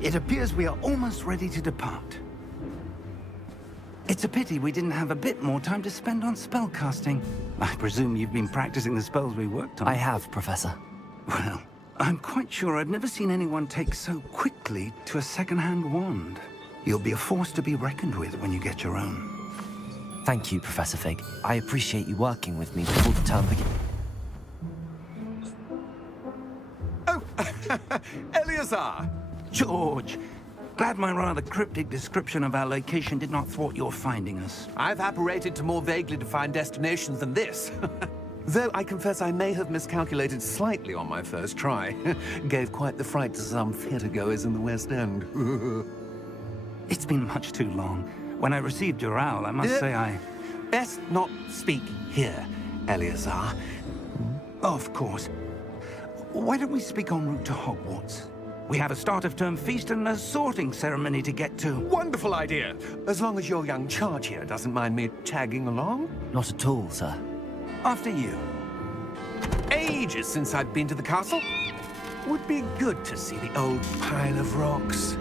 It appears we are almost ready to depart. It's a pity we didn't have a bit more time to spend on spellcasting. I presume you've been practicing the spells we worked on. I have, Professor. Well, I'm quite sure I've never seen anyone take so quickly to a second-hand wand. You'll be a force to be reckoned with when you get your own. Thank you, Professor Fig. I appreciate you working with me before the term begins. Oh, Eleazar! George, glad my rather cryptic description of our location did not thwart your finding us. I've apparated to more vaguely defined destinations than this. Though I confess I may have miscalculated slightly on my first try. Gave quite the fright to some theatergoers in the West End. It's been much too long. When I received your owl, I must say I... Best not speak here, Eleazar. Of course. Why don't we speak en route to Hogwarts? We have a start-of-term feast and a sorting ceremony to get to. Wonderful idea! As long as your young charge here doesn't mind me tagging along. Not at all, sir. After you. Ages since I've been to the castle. Would be good to see the old pile of rocks.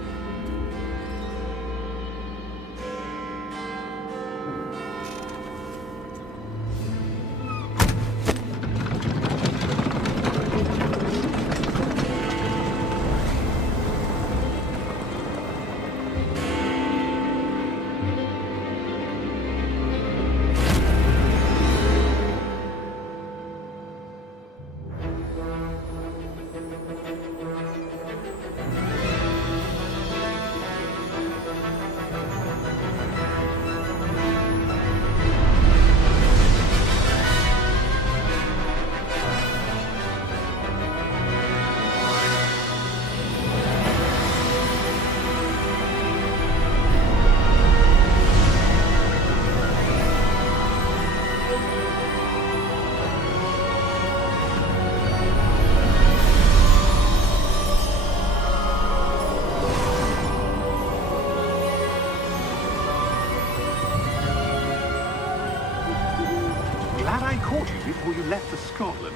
Glad I caught you before you left for Scotland.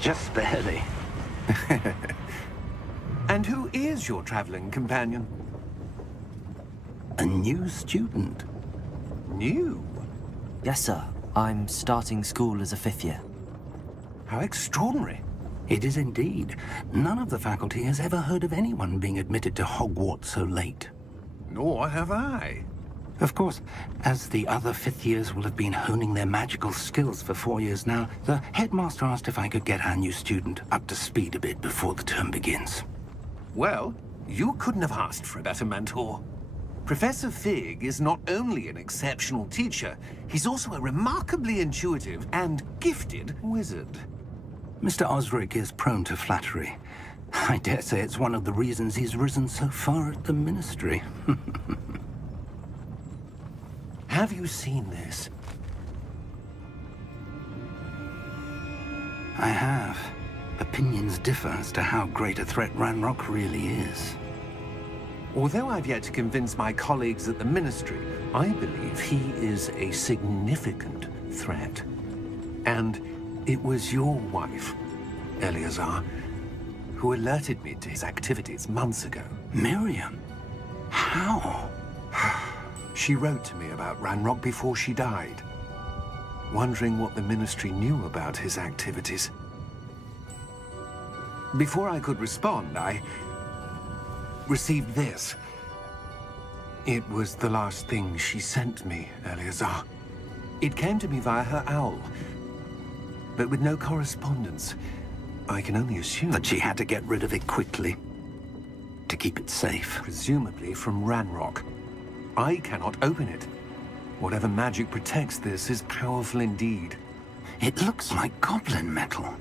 Just barely. And who is your traveling companion? A new student. New? Yes, sir. I'm starting school as a 5th year. How extraordinary. It is indeed. None of the faculty has ever heard of anyone being admitted to Hogwarts so late. Nor have I. Of course, as the other 5th years will have been honing their magical skills for 4 years now, the headmaster asked if I could get our new student up to speed a bit before the term begins. Well, you couldn't have asked for a better mentor. Professor Fig is not only an exceptional teacher, he's also a remarkably intuitive and gifted wizard. Mr. Osric is prone to flattery. I dare say it's one of the reasons he's risen so far at the Ministry. Have you seen this? I have. Opinions differ as to how great a threat Ranrock really is. Although I've yet to convince my colleagues at the Ministry, I believe he is a significant threat. And it was your wife, Eleazar, who alerted me to his activities months ago. Miriam? How? She wrote to me about Ranrock before she died, wondering what the Ministry knew about his activities. Before I could respond, I received this. It was the last thing she sent me, Eleazar. It came to me via her owl, but with no correspondence. I can only assume That she had to get rid of it quickly, to keep it safe. presumably from Ranrock. I cannot open it. Whatever magic protects this is powerful indeed. It looks like goblin metal.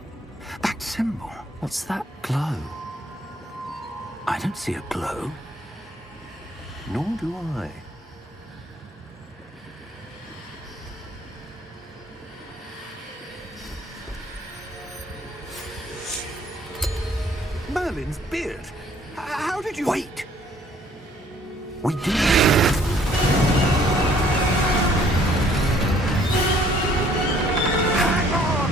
That symbol. What's that glow? I don't see a glow. Nor do I. Merlin's beard. How did you... Wait! We do. Hang on!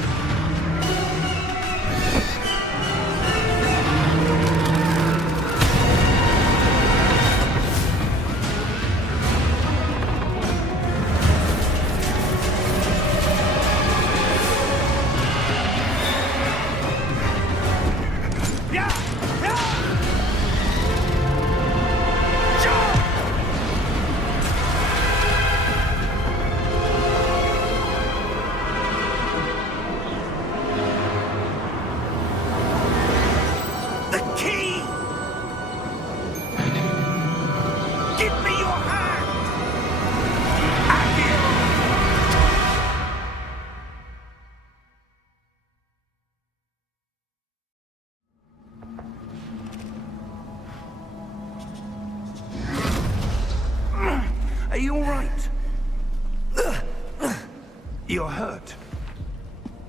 You're hurt.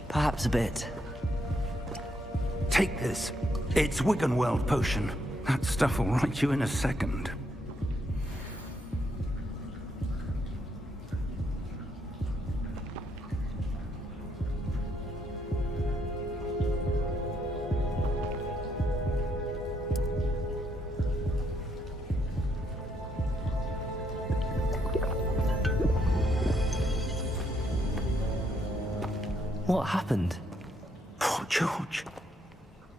Perhaps a bit. Take this. It's Wiggenweld potion. That stuff will right you in a second. What happened? Poor George.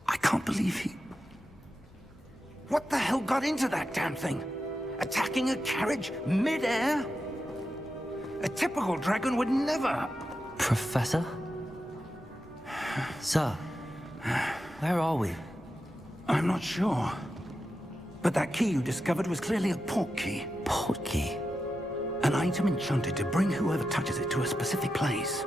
I can't believe he... What the hell got into that damn thing? Attacking a carriage mid-air? A typical dragon would never... Professor? Sir, where are we? I'm not sure. But that key you discovered was clearly a port key. Port key? An item enchanted to bring whoever touches it to a specific place.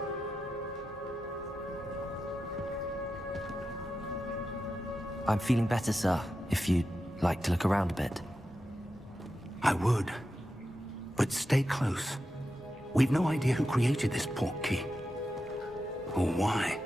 I'm feeling better, sir, if you'd like to look around a bit. I would. But stay close. We've no idea who created this port key. Or why.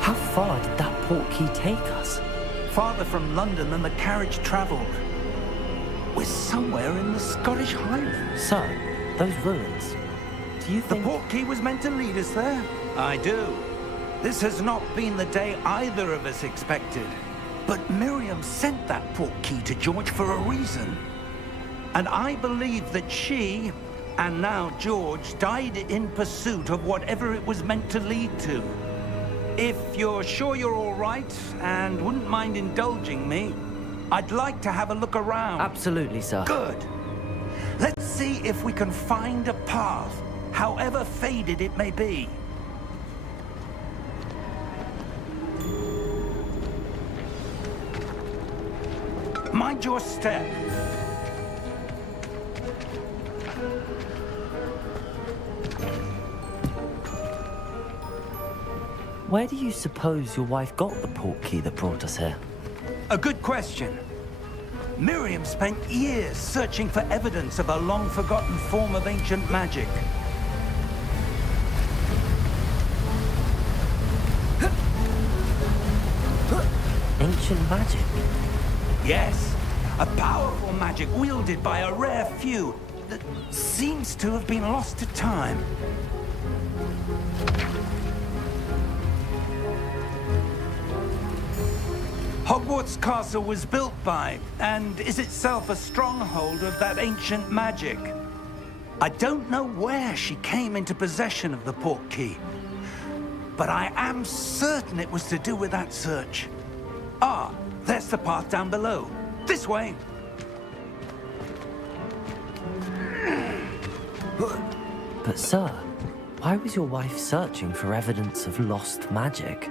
How far did that port key take us? Farther from London than the carriage traveled. We're somewhere in the Scottish Highlands. Sir, those ruins. Do you The think... port key was meant to lead us there? I do. This has not been the day either of us expected. But Miriam sent that port key to George for a reason. And I believe that she, and now George, died in pursuit of whatever it was meant to lead to. If you're sure you're all right, and wouldn't mind indulging me, I'd like to have a look around. Absolutely, sir. Good. Let's see if we can find a path, however faded it may be. Mind your step. Where do you suppose your wife got the port key that brought us here? A good question. Miriam spent years searching for evidence of a long-forgotten form of ancient magic. Ancient magic? Yes, a powerful magic wielded by a rare few that seems to have been lost to time. Hogwarts Castle was built by, and is itself a stronghold of that ancient magic. I don't know where she came into possession of the port key, but I am certain it was to do with that search. Ah, there's the path down below. This way. But sir, why was your wife searching for evidence of lost magic?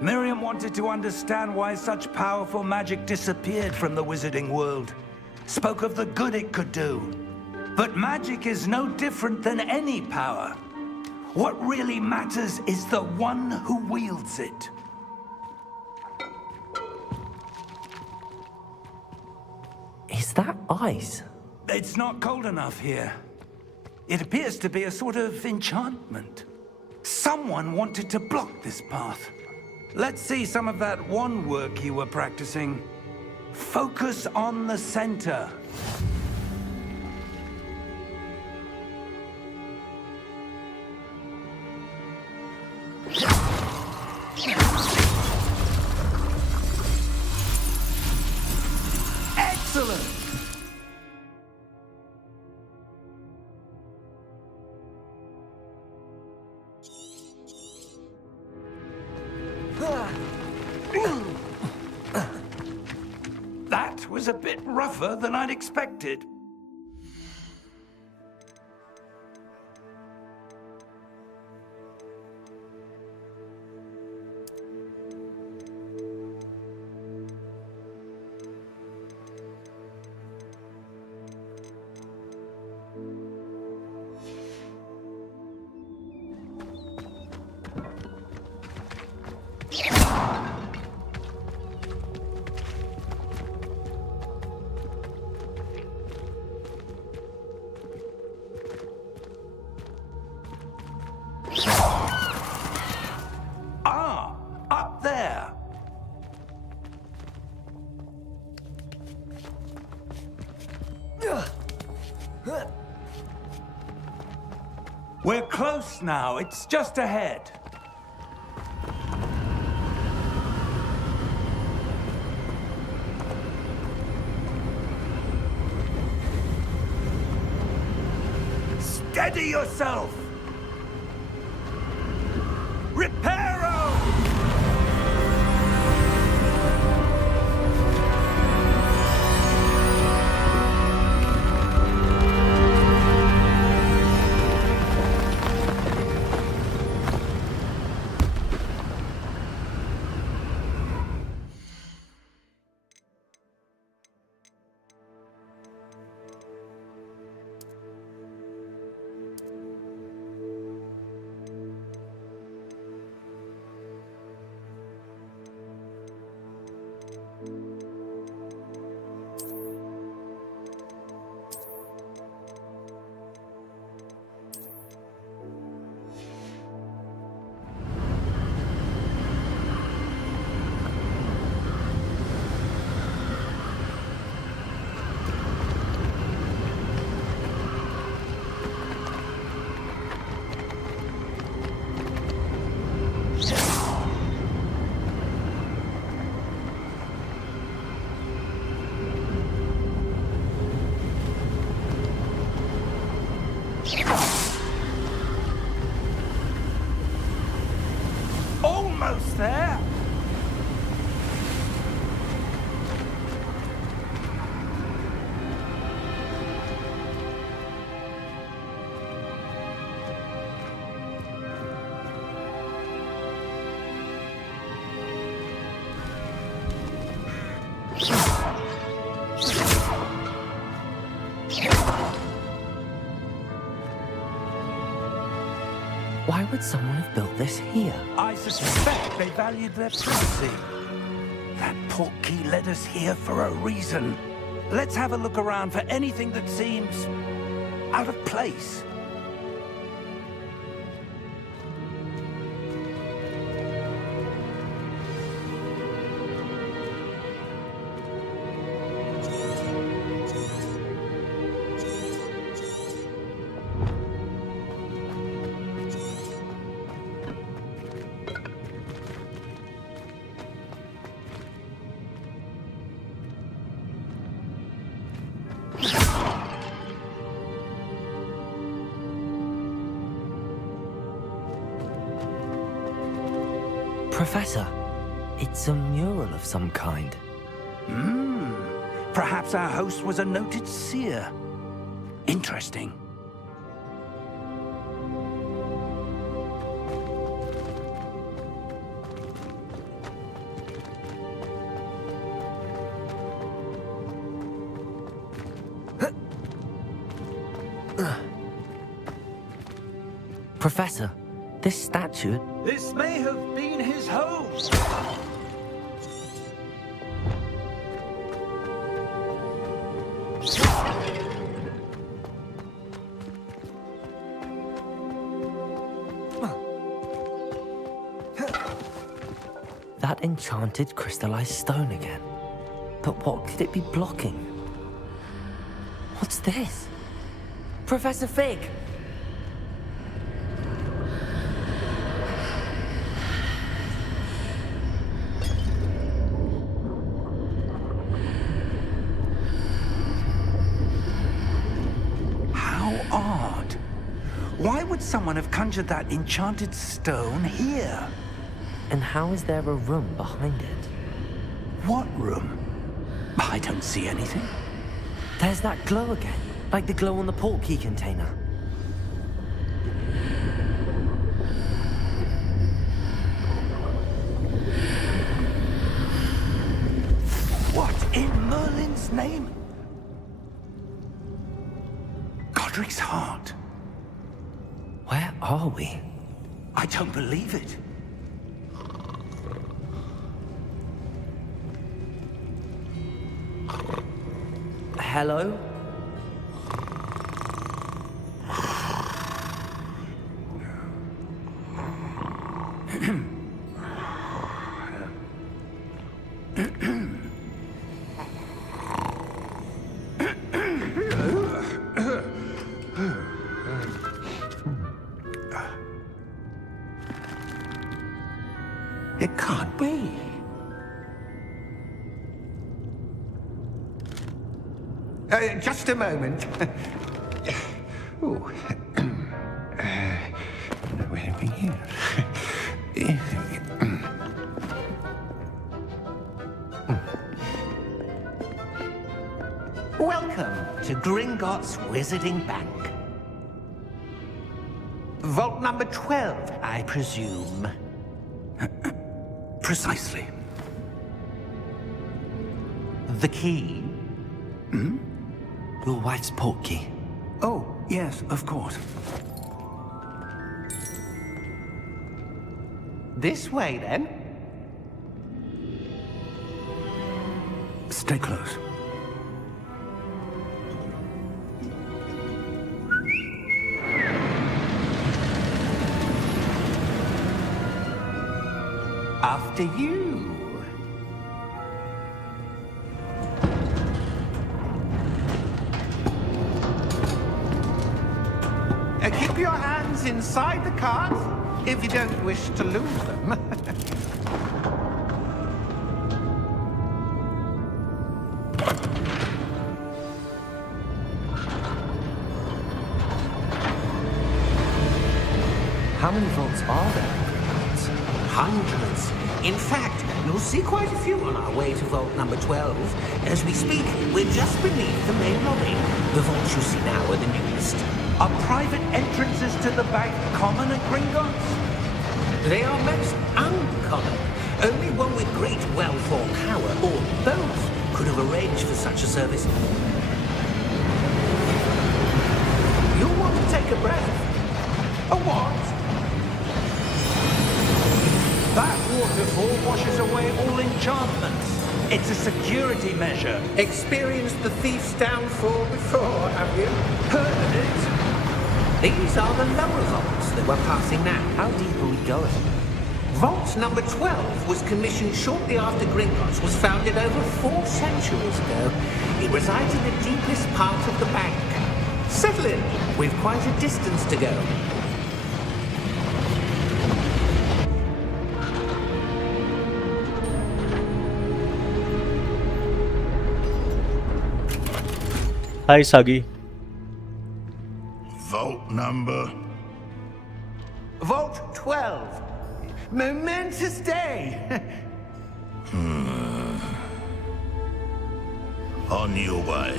Miriam wanted to understand why such powerful magic disappeared from the wizarding world. Spoke of the good it could do. But magic is no different than any power. What really matters is the one who wields it. Is that ice? It's not cold enough here. It appears to be a sort of enchantment. Someone wanted to block this path. Let's see some of that wand work you were practicing. Focus on the center. Excellent! was a bit rougher than I'd expected. Ah, up there. We're close now. It's just ahead. Steady yourself! Reparo! Almost there. Why would someone have built this here? I suspect they valued their privacy. That portkey led us here for a reason. Let's have a look around for anything that seems out of place. Professor, it's a mural of some kind. Perhaps our host was a noted seer. Interesting. Professor, this statue... This may have been his host. That enchanted crystallized stone again. But what could it be blocking? What's this? Professor Fig! Odd. Why would someone have conjured that enchanted stone here? And how is there a room behind it? What room? I don't see anything. There's that glow again, like the glow on the portkey container. What in Merlin's name? Godric's heart. Where are we? I don't believe it. Hello? It can't be. Just a moment. Ooh. Where are we here? Welcome to Gringotts Wizarding Bank. Vault number 12, I presume. Precisely. The key? Your wife's portkey. Oh, yes, of course. This way, then. Stay close. After you. Keep your hands inside the cart if you don't wish to lose them. How many vaults are there in Gringotts? Hundreds. In fact, you'll see quite a few on our way to vault number 12. As we speak, we're just beneath the main lobby. The vaults you see now are the newest. Are private entrances to the bank common at Gringotts? They are most uncommon. Only one with great wealth or power, or both, could have arranged for such a service. You'll want to take a breath. A what? That waterfall washes away all enchantments. It's a security measure. Experienced the thief's downfall before, have you? Heard of it? These are the lower vaults that we're passing now. How deep are we going? Vault number 12 was commissioned shortly after Gringotts was founded over 4 centuries ago. It resides in the deepest part of the bank. Settle in. We've quite a distance to go. Hi, Sagi. Vault number. Vault 12. Momentous day. On your way.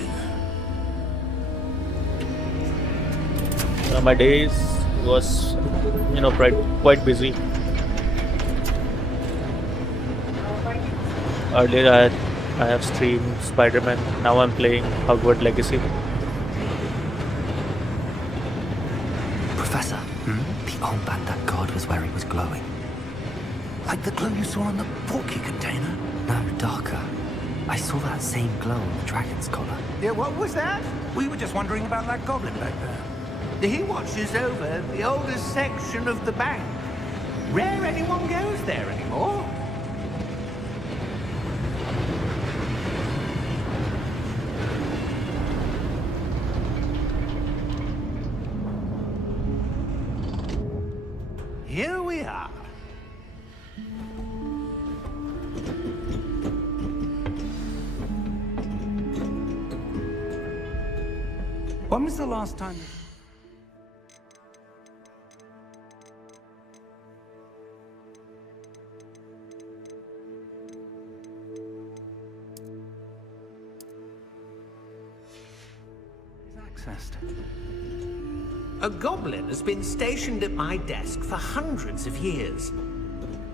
My days was, quite busy. Earlier I have streamed Spider-Man. Now I'm playing Hogwarts Legacy. Professor, the armband that guard was wearing was glowing. Like the glow you saw on the portkey container? No, darker. I saw that same glow on the dragon's collar. Yeah, what was that? We were just wondering about that goblin back there. He watches over the oldest section of the bank. Rare anyone goes there anymore. Here we are. When was the last time? manifest? A goblin has been stationed at my desk for hundreds of years.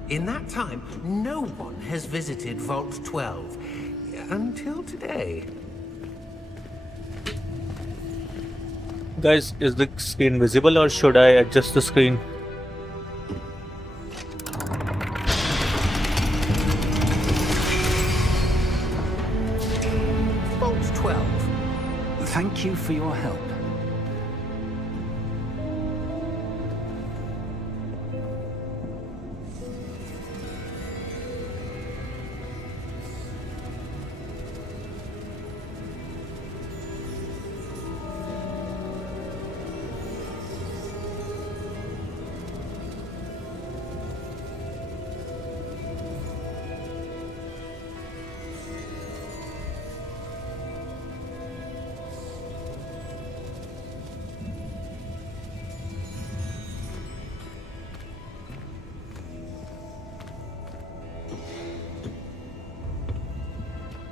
In that time, no one has visited Vault 12. Until today. Guys, is the screen visible or should I adjust the screen? Vault 12. Thank you for your help.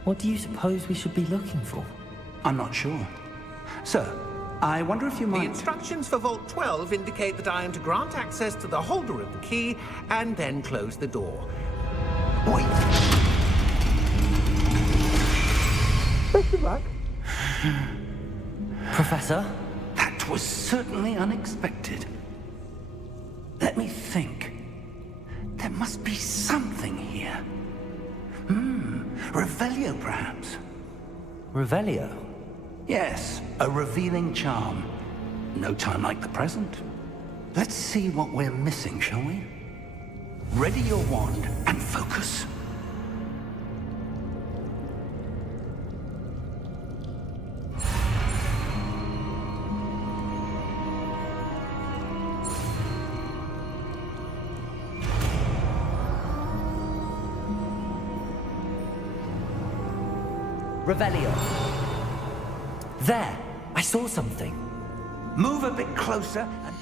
What do you suppose we should be looking for? I'm not sure. Sir, I wonder if you The might... instructions for Vault 12 indicate that I am to grant access to the holder of the key and then close the door. Wait! Best of luck. Professor? That was certainly unexpected. Let me think. There must be something here. Revelio, perhaps? Revelio? Yes, a revealing charm. No time like the present. Let's see what we're missing, shall we? Ready your wand and focus. Revelio. There! I saw something. Move a bit closer and...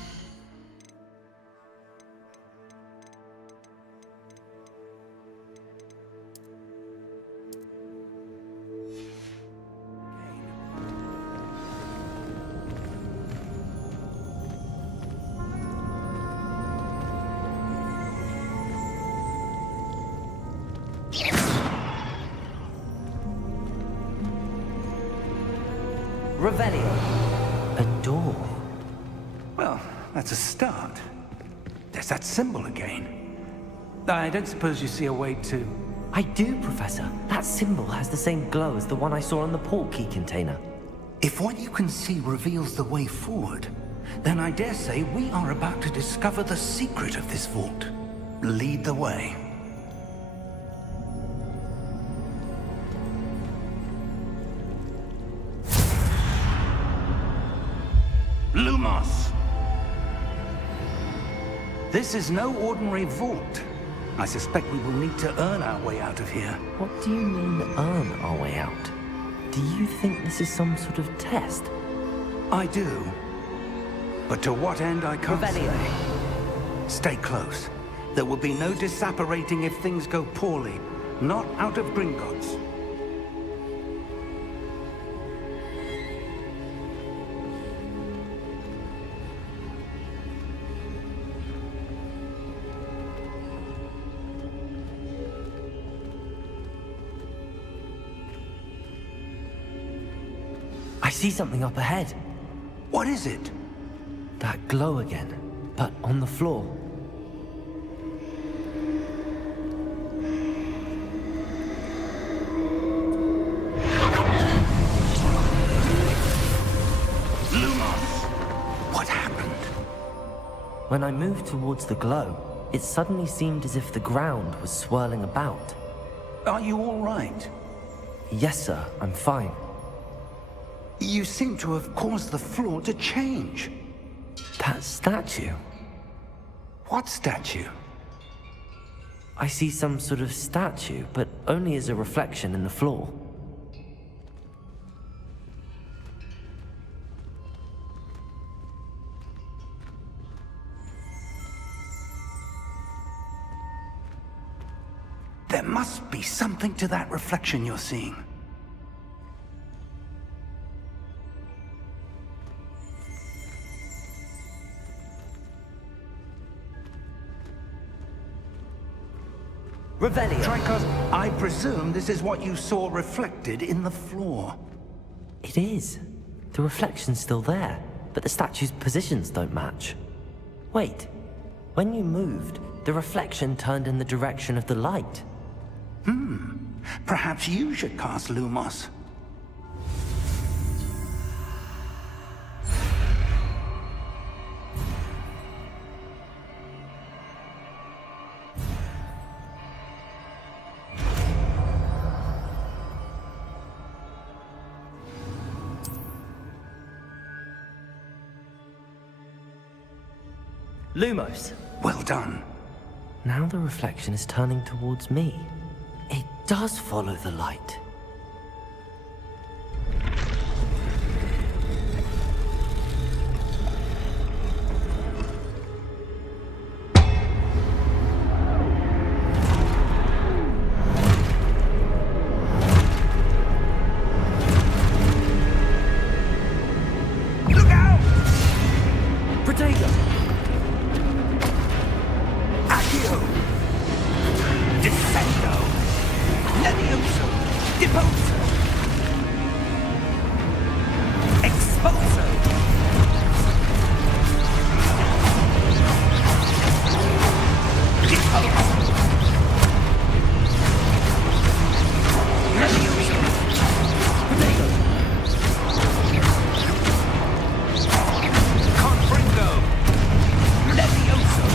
Revelio. A door. Well, that's a start. There's that symbol again. I don't suppose you see a way to... I do, Professor. That symbol has the same glow as the one I saw on the port key container. If what you can see reveals the way forward, then I dare say we are about to discover the secret of this vault. Lead the way. Lumos! This is no ordinary vault. I suspect we will need to earn our way out of here. What do you mean, earn our way out? Do you think this is some sort of test? I do. But to what end I can't Revelio. say. Stay close. There will be no disapparating if things go poorly. Not out of Gringotts. I see something up ahead. What is it? That glow again, but on the floor. Lumos! What happened? When I moved towards the glow, it suddenly seemed as if the ground was swirling about. Are you all right? Yes, sir, I'm fine. You seem to have caused the floor to change. That statue. What statue? I see some sort of statue, but only as a reflection in the floor. There must be something to that reflection you're seeing. Revelio. Tricos, I presume this is what you saw reflected in the floor. It is. The reflection's still there, but the statue's positions don't match. Wait, when you moved, the reflection turned in the direction of the light. Perhaps you should cast Lumos. Lumos. Well done. Now the reflection is turning towards me. It does follow the light. Look out! Protego! Accio! Descendo! Levioso! Deposo! Exposo! Deposo! Levioso! Protego! Confringo! Levioso!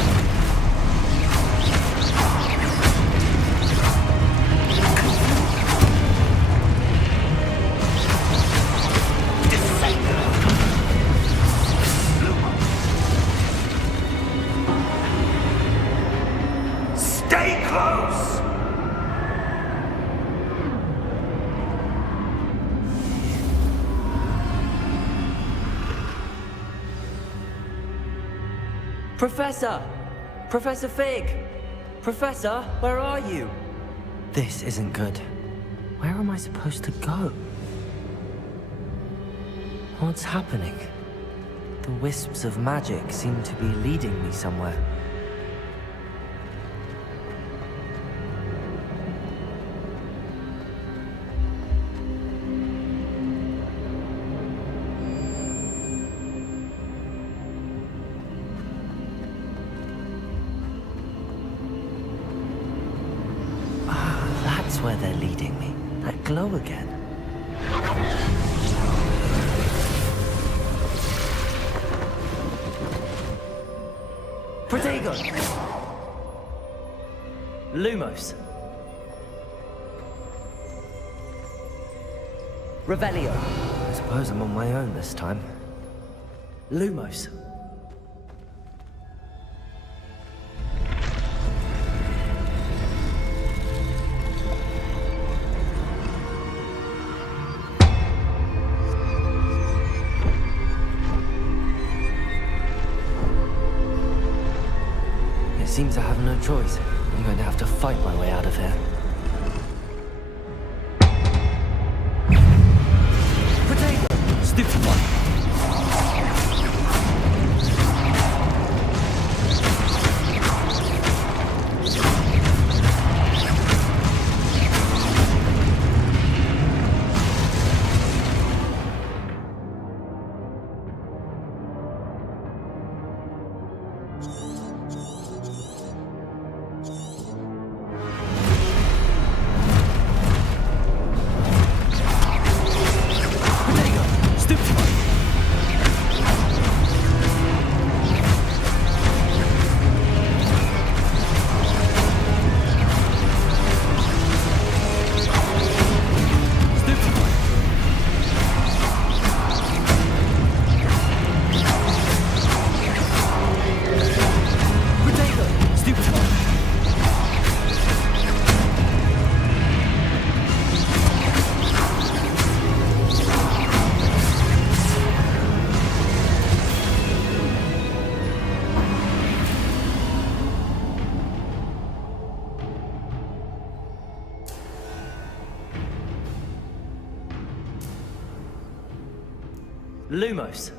Descendo! Lumos! Stay close! Professor! Professor Fig! Professor, where are you? This isn't good. Where am I supposed to go? What's happening? The wisps of magic seem to be leading me somewhere. That's where they're leading me. That glow again. Protego! Lumos. Revelio. I suppose I'm on my own this time. Lumos. It seems I have no choice. I'm going to have to fight my way out of here. Protego! Stupid one! Lumos.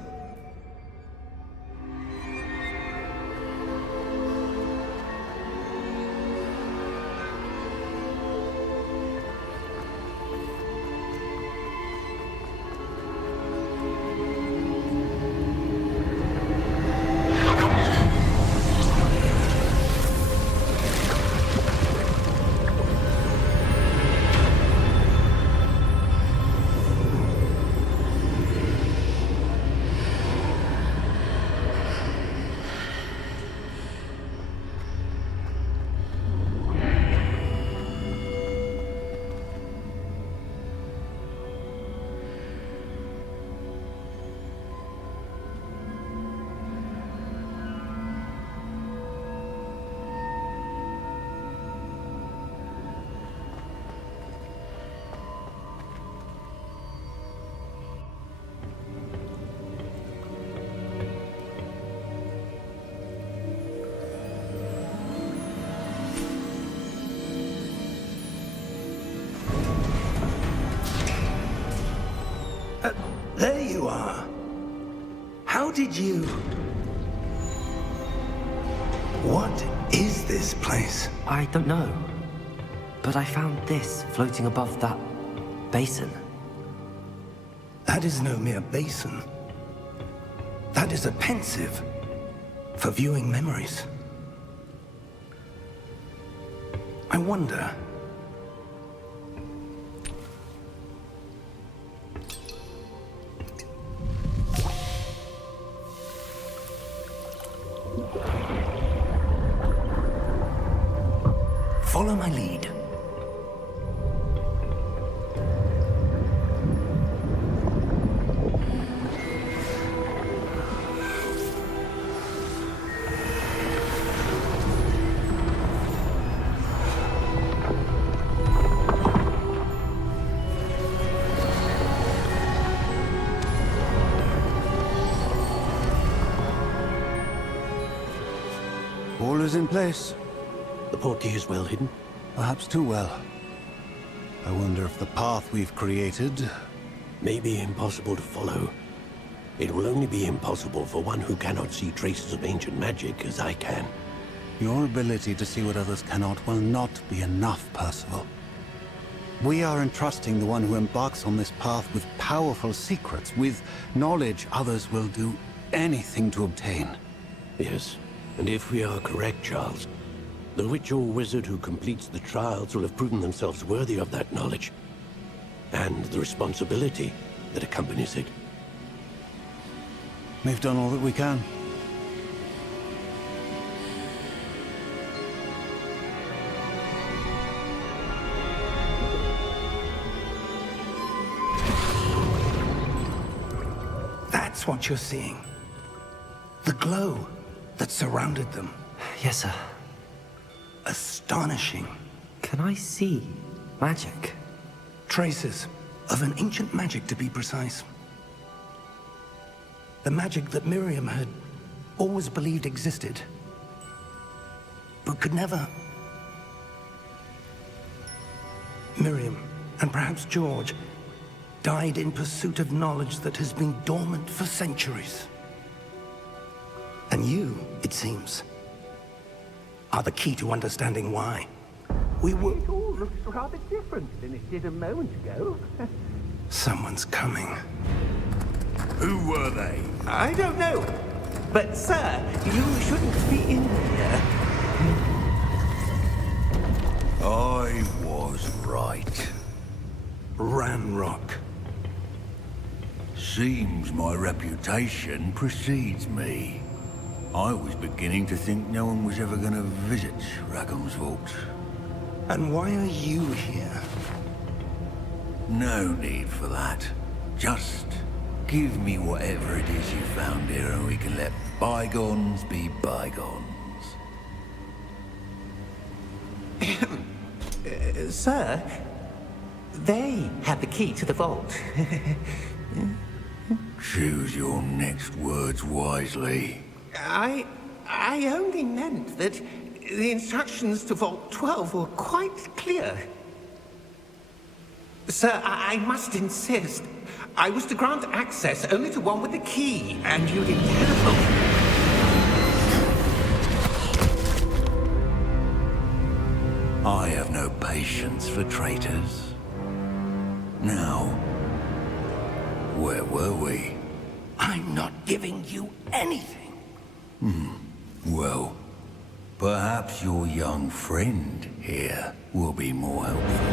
are. How did you... What is this place? I don't know. But I found this floating above that basin. That is no mere basin. That is a pensive for viewing memories. I wonder... Follow my lead. All is in place. The portkey is well hidden. Perhaps too well. I wonder if the path we've created... May be impossible to follow. It will only be impossible for one who cannot see traces of ancient magic as I can. Your ability to see what others cannot will not be enough, Percival. We are entrusting the one who embarks on this path with powerful secrets, with knowledge others will do anything to obtain. Yes, and if we are correct, Charles, the witch or wizard who completes the trials will have proven themselves worthy of that knowledge, and the responsibility that accompanies it. We've done all that we can. That's what you're seeing. The glow that surrounded them. Yes, sir. Astonishing. Can I see magic? Traces of an ancient magic, to be precise. The magic that Miriam had always believed existed, but could never. Miriam, and perhaps George, died in pursuit of knowledge that has been dormant for centuries. And you, it seems, are the key to understanding why. We were... It all looks rather different than it did a moment ago. Someone's coming. Who were they? I don't know. But, sir, you shouldn't be in here. I was right. Ranrock. Seems my reputation precedes me. I was beginning to think no one was ever going to visit Rackham's vault. And why are you here? No need for that. Just give me whatever it is you found here and we can let bygones be bygones. Sir, they had the key to the vault. Choose your next words wisely. I only meant that the instructions to Vault 12 were quite clear. Sir, I must insist. I was to grant access only to one with the key, and you didn't have I have no patience for traitors. Now, where were we? I'm not giving you anything. Well, perhaps your young friend here will be more helpful.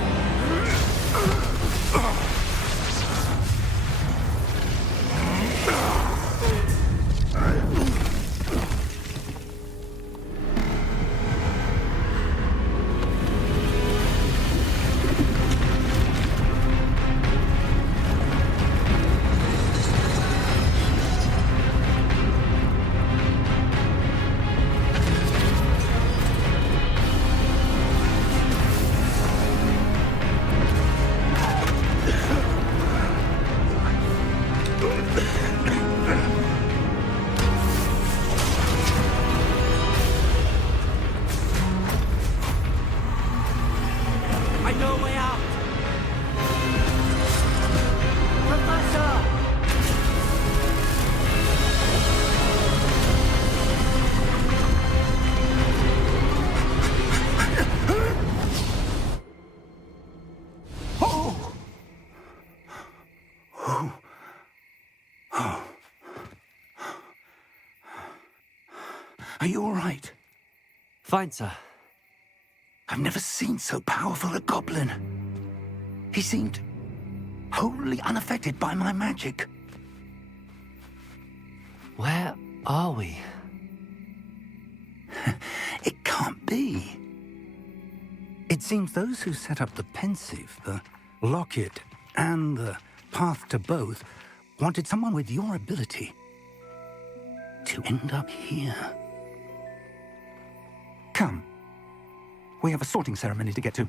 Are you all right? Fine, sir. I've never seen so powerful a goblin. He seemed wholly unaffected by my magic. Where are we? It can't be. It seems those who set up the pensive, the locket, and the path to both wanted someone with your ability to end up here. Come. We have a sorting ceremony to get to.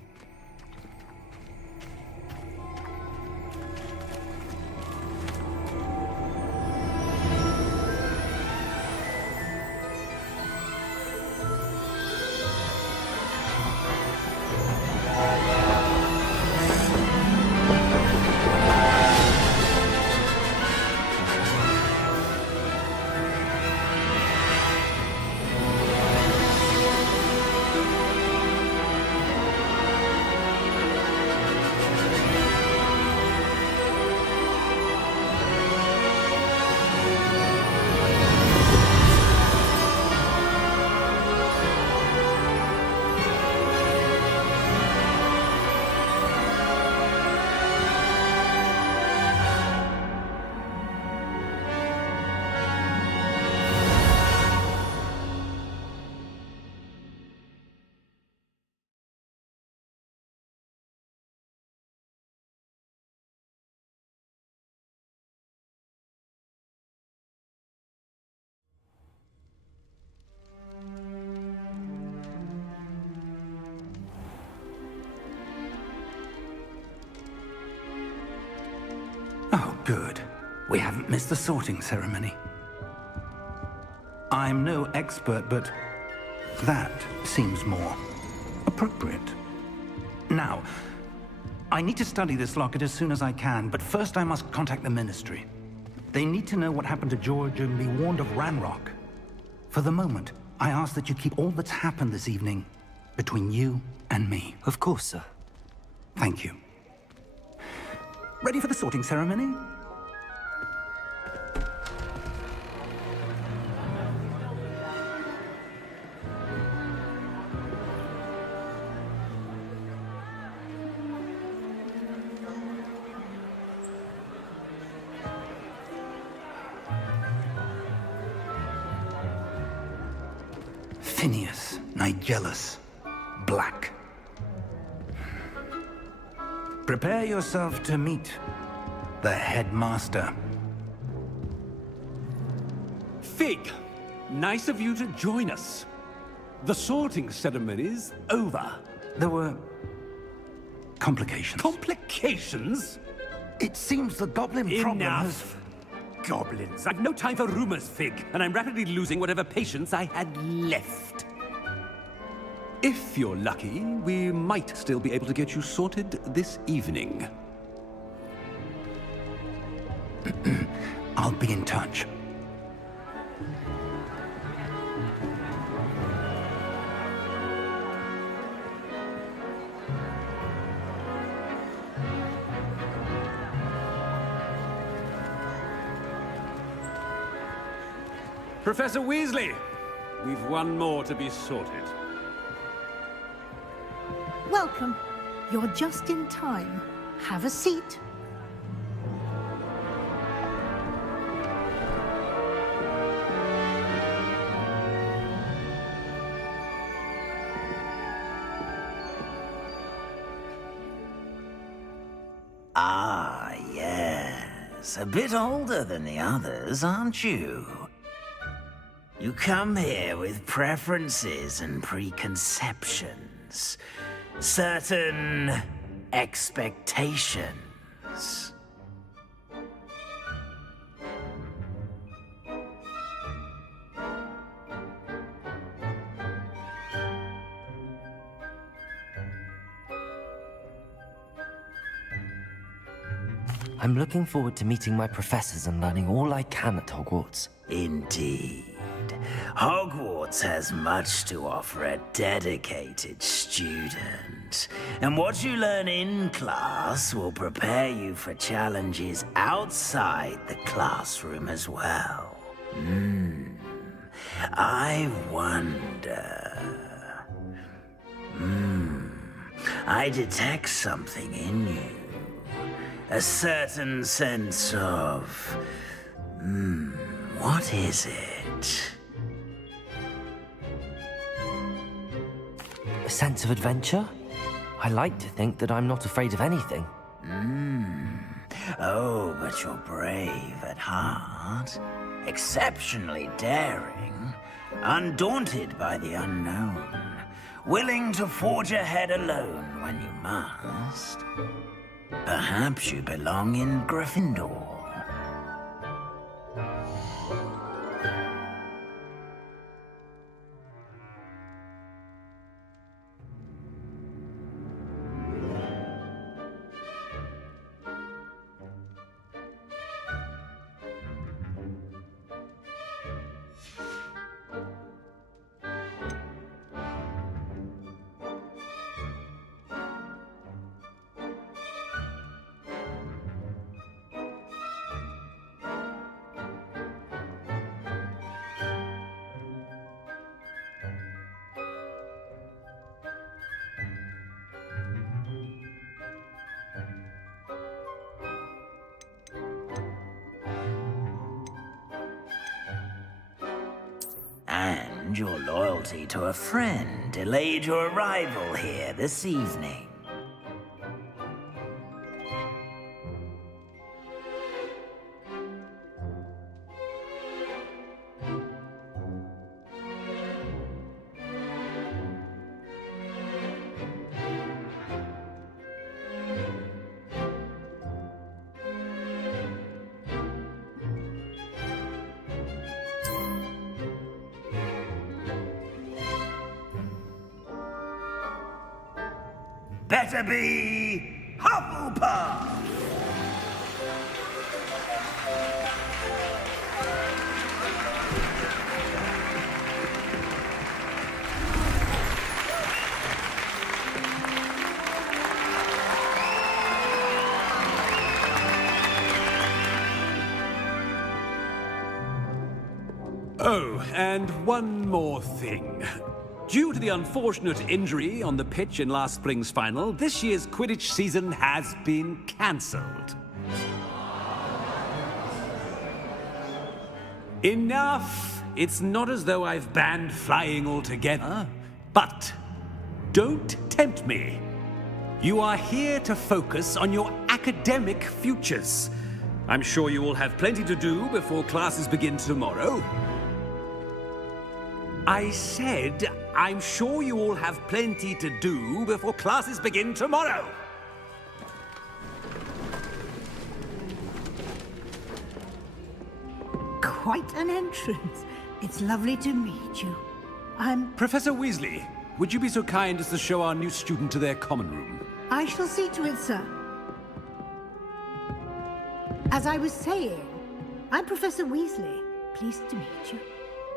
Oh, good. We haven't missed the sorting ceremony. I'm no expert, but that seems more appropriate. Now, I need to study this locket as soon as I can, but first I must contact the Ministry. They need to know what happened to George and be warned of Ranrock. For the moment, I ask that you keep all that's happened this evening between you and me. Of course, sir. Thank you. Ready for the sorting ceremony? Phineas, Nigellus, Black. Prepare yourself to meet the headmaster. Fig, nice of you to join us. The sorting ceremony's over. There were complications. Complications? It seems the goblin problem has... Enough. Goblins. I've no time for rumors, Fig, and I'm rapidly losing whatever patience I had left. If you're lucky, we might still be able to get you sorted this evening. I'll be in touch. Professor Weasley, we've one more to be sorted. Welcome. You're just in time. Have a seat. Ah, yes. A bit older than the others, aren't you? You come here with preferences and preconceptions. Certain expectations. I'm looking forward to meeting my professors and learning all I can at Hogwarts. Indeed. Hogwarts has much to offer a dedicated student. And what you learn in class will prepare you for challenges outside the classroom as well. I wonder... I detect something in you. A certain sense of... what is it? A sense of adventure? I like to think that I'm not afraid of anything. Oh, but you're brave at heart. Exceptionally daring. Undaunted by the unknown. Willing to forge ahead alone when you must. Perhaps you belong in Gryffindor. And your loyalty to a friend delayed your arrival here this evening. Better be Hufflepuff! Oh, and one more thing. Due to the unfortunate injury on the pitch in last spring's final, this year's Quidditch season has been cancelled. Enough! It's not as though I've banned flying altogether. But don't tempt me. You are here to focus on your academic futures. I'm sure you will have plenty to do before classes begin tomorrow. I said, I'm sure you all have plenty to do before classes begin tomorrow. Quite an entrance. It's lovely to meet you. I'm... Professor Weasley, would you be so kind as to show our new student to their common room? I shall see to it, sir. As I was saying, I'm Professor Weasley. Pleased to meet you.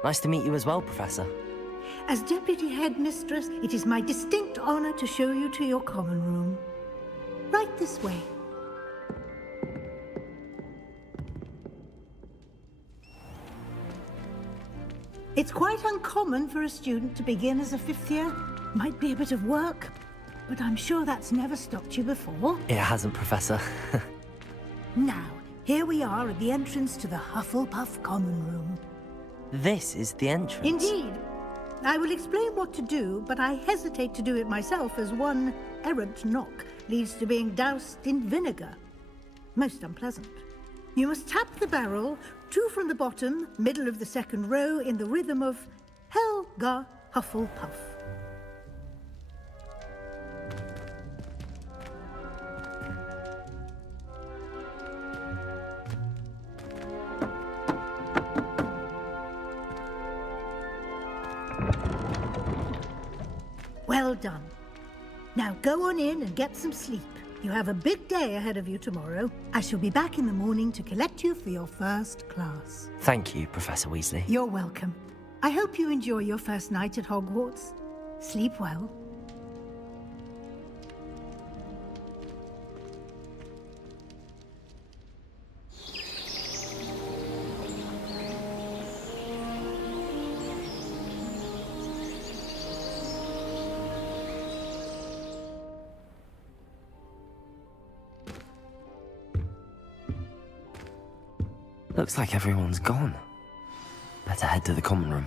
Nice to meet you as well, Professor. As Deputy Headmistress, it is my distinct honor to show you to your common room. Right this way. It's quite uncommon for a student to begin as a fifth year. Might be a bit of work, but I'm sure that's never stopped you before. It hasn't, Professor. Now, here we are at the entrance to the Hufflepuff common room. This is the entrance. Indeed. I will explain what to do, but I hesitate to do it myself as one errant knock leads to being doused in vinegar. Most unpleasant. You must tap the barrel, 2 from the bottom, middle of the second row, in the rhythm of Helga Hufflepuff. Well done. Now go on in and get some sleep. You have a big day ahead of you tomorrow. I shall be back in the morning to collect you for your first class. Thank you, Professor Weasley. You're welcome. I hope you enjoy your first night at Hogwarts. Sleep well. Looks like everyone's gone. Better head to the common room.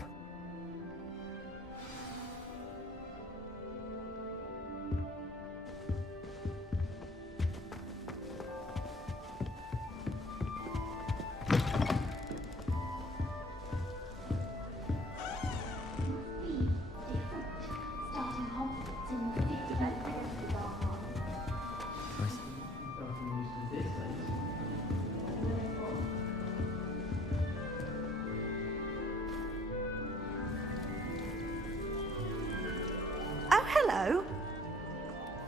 Oh, hello.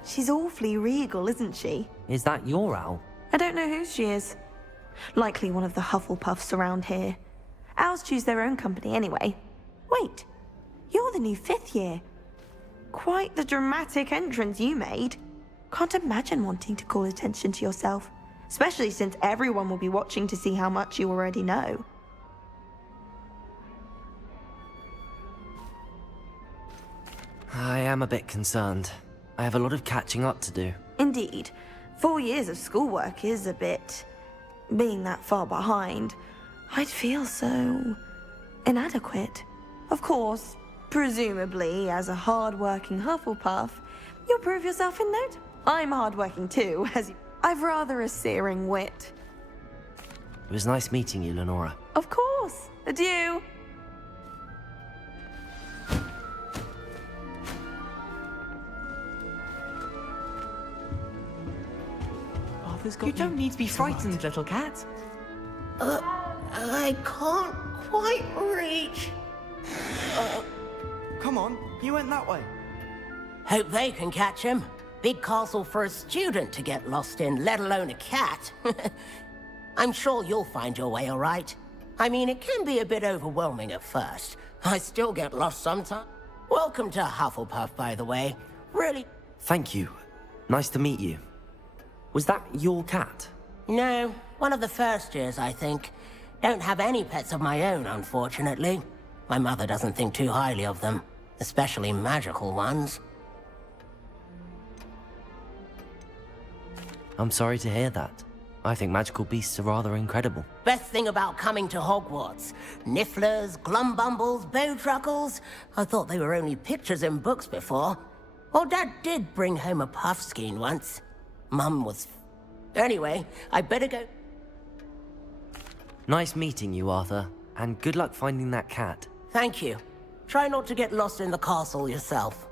She's awfully regal, isn't she? Is that your owl? I don't know who she is. Likely one of the Hufflepuffs around here. Owls choose their own company anyway. Wait, you're the new 5th year. Quite the dramatic entrance you made. Can't imagine wanting to call attention to yourself, especially since everyone will be watching to see how much you already know. I am a bit concerned. I have a lot of catching up to do. Indeed. 4 years of schoolwork is a bit... being that far behind, I'd feel so... inadequate. Of course, presumably, as a hard-working Hufflepuff, you'll prove yourself in no time. I'm hard-working too, as you... I've rather a searing wit. It was nice meeting you, Lenora. Of course. Adieu. You don't need to be frightened, little cat. I can't quite reach. Come on, you went that way. Hope they can catch him. Big castle for a student to get lost in, let alone a cat. I'm sure you'll find your way all right. I mean, it can be a bit overwhelming at first. I still get lost sometimes. Welcome to Hufflepuff, by the way. Really... Thank you. Nice to meet you. Was that your cat? No, one of the first years, I think. Don't have any pets of my own, unfortunately. My mother doesn't think too highly of them, especially magical ones. I'm sorry to hear that. I think magical beasts are rather incredible. Best thing about coming to Hogwarts. Nifflers, glumbumbles, bowtruckles. I thought they were only pictures in books before. Well, Dad did bring home a puffskein once. Mum was... Anyway, I better go... Nice meeting you, Arthur. And good luck finding that cat. Thank you. Try not to get lost in the castle yourself.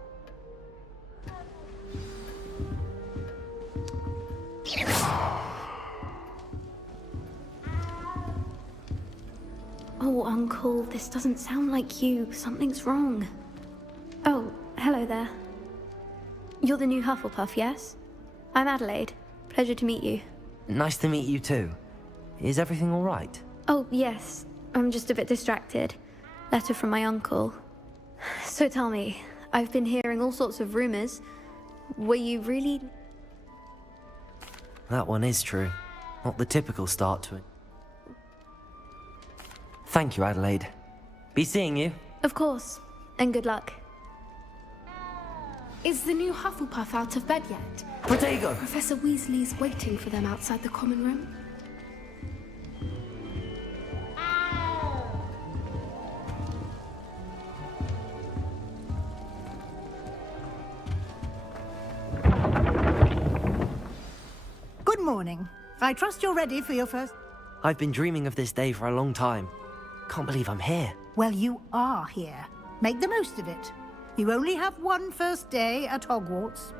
Oh, Uncle, this doesn't sound like you. Something's wrong. Oh, hello there. You're the new Hufflepuff, yes? I'm Adelaide. Pleasure to meet you. Nice to meet you too. Is everything all right? Oh, yes. I'm just a bit distracted. Letter from my uncle. So tell me, I've been hearing all sorts of rumors. Were you really... That one is true. Not the typical start to it. Thank you, Adelaide. Be seeing you. Of course. And good luck. Is the new Hufflepuff out of bed yet? Protego! Professor Weasley's waiting for them outside the common room. Good morning. I trust you're ready for your first... I've been dreaming of this day for a long time. Can't believe I'm here. Well, you are here. Make the most of it. You only have one first day at Hogwarts.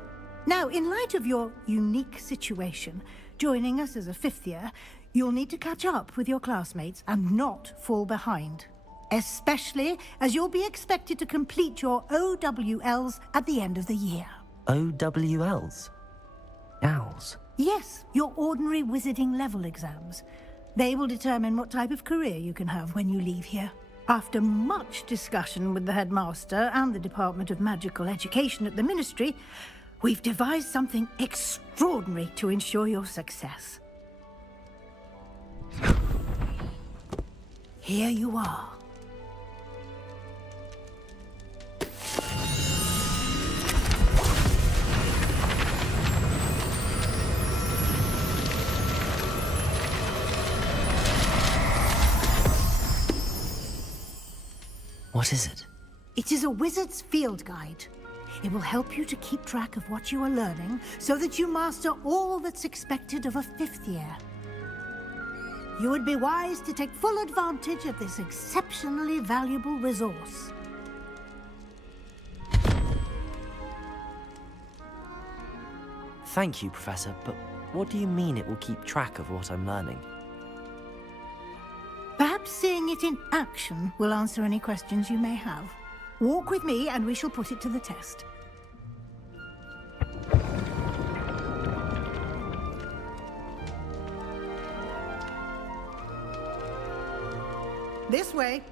Now, in light of your unique situation, joining us as a 5th year, you'll need to catch up with your classmates and not fall behind. Especially as you'll be expected to complete your OWLs at the end of the year. OWLs? Owls? Yes, your ordinary wizarding level exams. They will determine what type of career you can have when you leave here. After much discussion with the headmaster and the Department of Magical Education at the Ministry, we've devised something extraordinary to ensure your success. Here you are. What is it? It is a wizard's field guide. It will help you to keep track of what you are learning so that you master all that's expected of a 5th year. You would be wise to take full advantage of this exceptionally valuable resource. Thank you, Professor, but what do you mean it will keep track of what I'm learning? Perhaps seeing it in action will answer any questions you may have. Walk with me and we shall put it to the test. This way.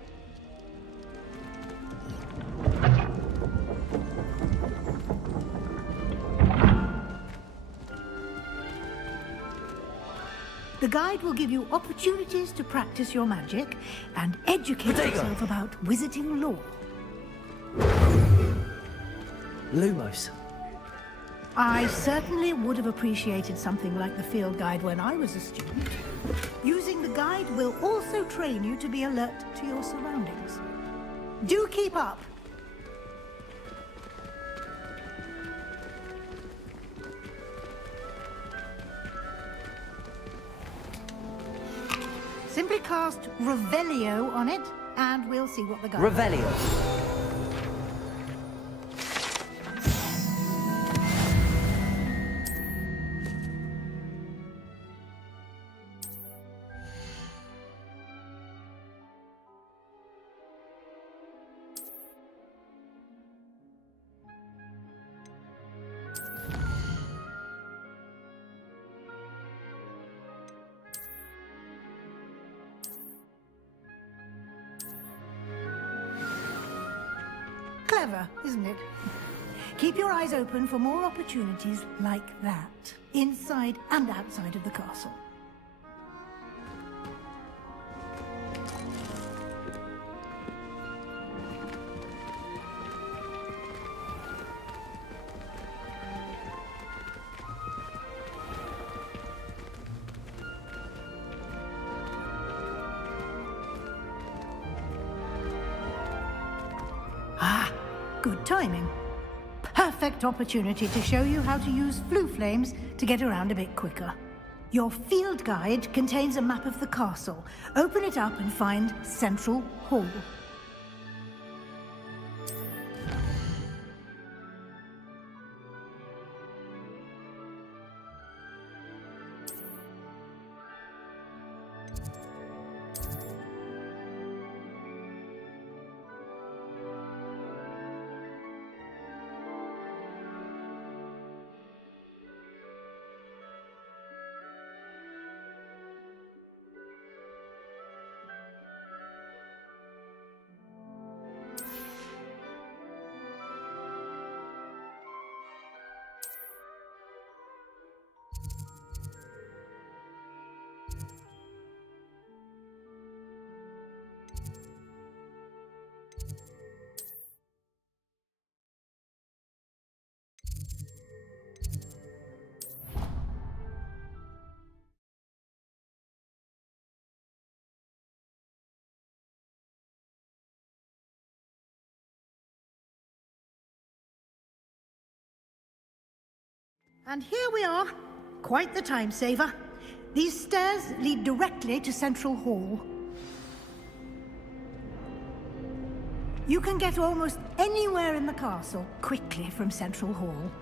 The guide will give you opportunities to practice your magic and educate yourself about wizarding lore. Lumos. I certainly would have appreciated something like the field guide when I was a student. Using the guide will also train you to be alert to your surroundings. Do keep up! Simply cast Revelio on it, and we'll see what the guide... Revelio. Clever, isn't it? Keep your eyes open for more opportunities like that, inside and outside of the castle. Good timing. Perfect opportunity to show you how to use flue flames to get around a bit quicker. Your field guide contains a map of the castle. Open it up and find Central Hall. And here we are. Quite the time saver. These stairs lead directly to Central Hall. You can get almost anywhere in the castle quickly from Central Hall.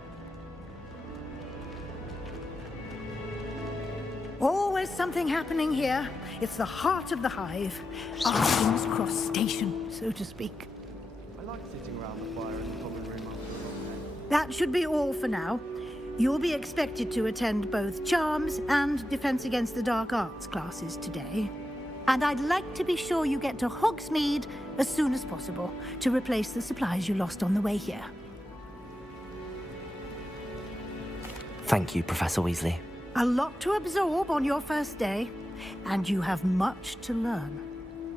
Always something happening here. It's the heart of the hive. Arden's Cross Station, so to speak. I like sitting around the fire in the common room after. That should be all for now. You'll be expected to attend both Charms and Defense Against the Dark Arts classes today. And I'd like to be sure you get to Hogsmeade as soon as possible to replace the supplies you lost on the way here. Thank you, Professor Weasley. A lot to absorb on your first day, and you have much to learn.